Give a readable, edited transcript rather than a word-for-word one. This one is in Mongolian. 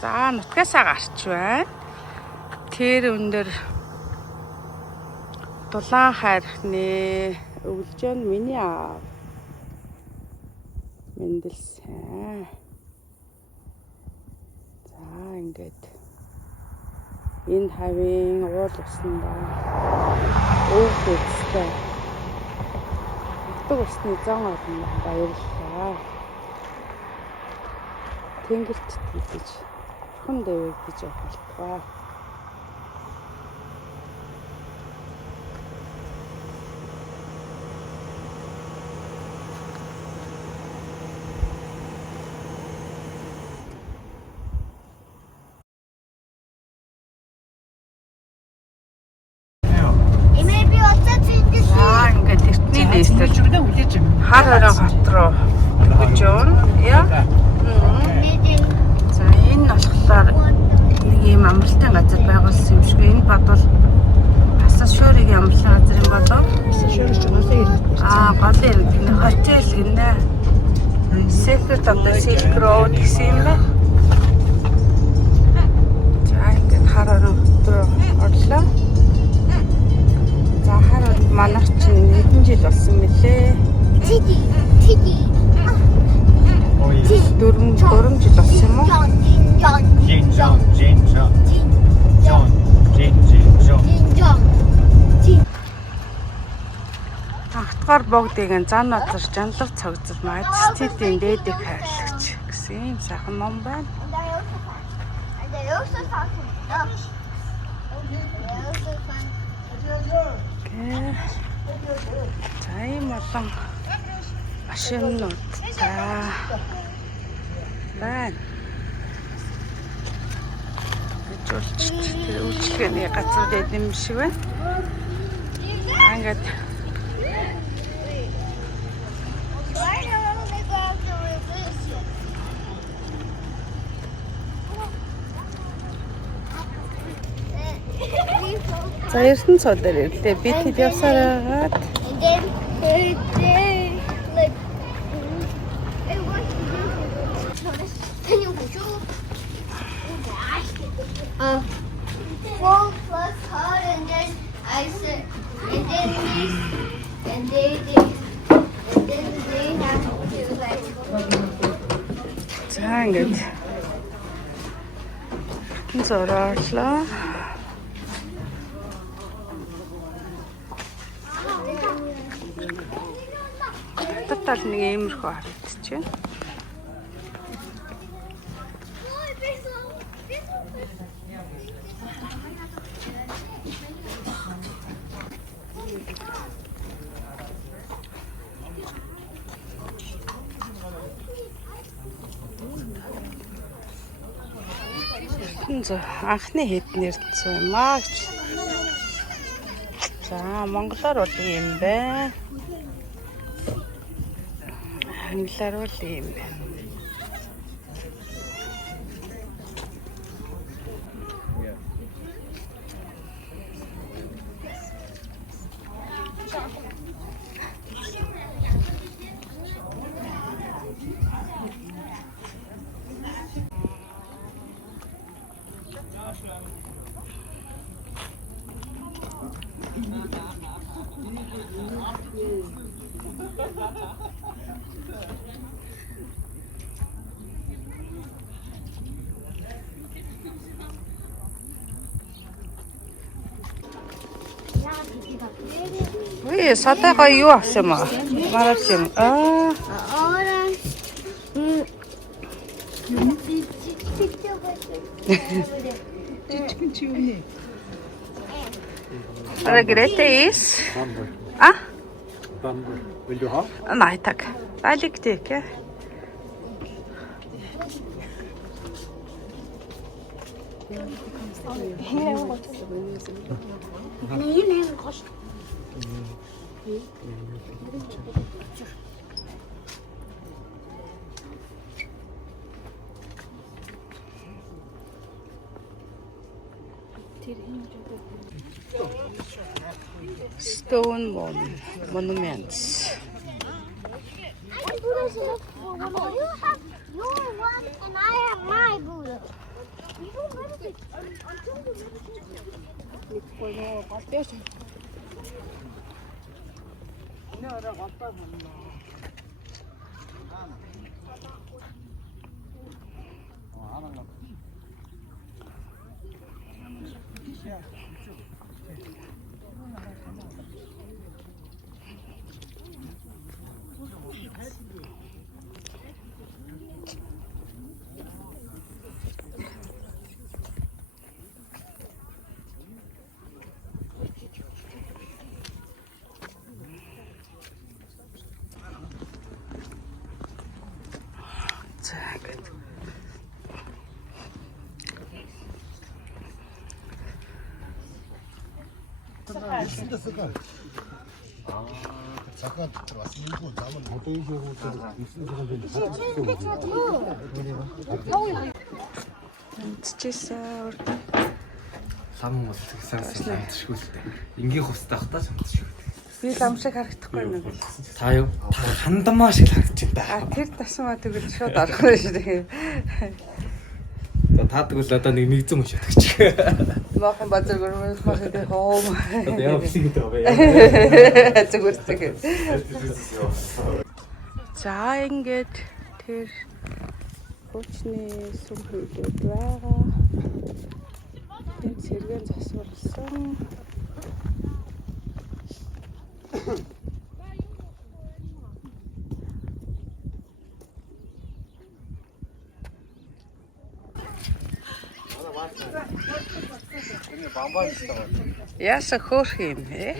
За нутгаасаа гарч байна. Тэр өндөр дулаан хайрхны өвлжөөнд миний аав. Мэндэлсэн. За ингээд энэ хавийн уул уснда өв хөдөлтэй. Утга усны зан олон баярлалаа. Тэнгэрт гэж хон дэвэг гэж болтгоо. Ингээд эртний дэслэл хар хорон хот руу өгж явна. Яа. За энэ болохоор нэг юм амралтын газар байгуулсан юм шиг. Энэ бодвол Асас шуурын амралтын газар юм болов? Асас шуурын ч уусаа ирэх. Голын ирэх. Хотел гинэ. Secret of the Silk Road гэсэн юм байна. За ингээд хар хорон хот руу орлоо. За хараад манайх чинь хэдэн жил болсон мөлий? 4 жил болсон юм уу? Ахтгаар богдыг зан назар жанлаг цогцол Маджестийн дээдэг хайрлагч гэсэн юм сайхан ном байна. За ийм олон машинууд за байна. Жуулчд тэр үйлчлэгээний газар дээр юм шиг байна. Ингээд за Эрдэнэ цоо дээр ирлээ. Би тэд явсараад Four plus hard and then I said and then this and they did and then they have to like за ингээд зураачлаа. Татал нэг иймэрхүү харагдчихэв. Анхны хэднэр зүй маагч. За монголоор бол юм байна. Англиар бол юм байна. Ой, сатайгаа юу авсан юм аа? Маргааш юм. Regret is? Bambu. Vil du ha? Nei takk. Jeg likte ikke. Stone monuments. You have your one and I have my Buddha. 이거 다 떼줘. 너랑 아빠 봤나? 자, 진짜 색깔. 아, 잠깐 들어왔으면 이거 잠은 보통 이거 지치사 Лам бол тэгсээс лам тшгүүл дээ. Ингийн хувцас тахтаа ч тшгүүл. би ламшиг харагдахгүй юм байна. Та юу? Та хандамаа шиг харагдаж байна А тэр тасмаа тэгвэл шууд орох байх шүү дээ. та. Та тэгвэл одоо нэг 100 уншаад гэж. Махан базар гөрмөс махад хоом. Одоо яа бисиг гэдэг вэ? Зүгээр тэгээ. За ингээд тэр хуучны сүм хөлөд байгаа. Энд сэргэн засварсан. Яса хөөх юм ээ?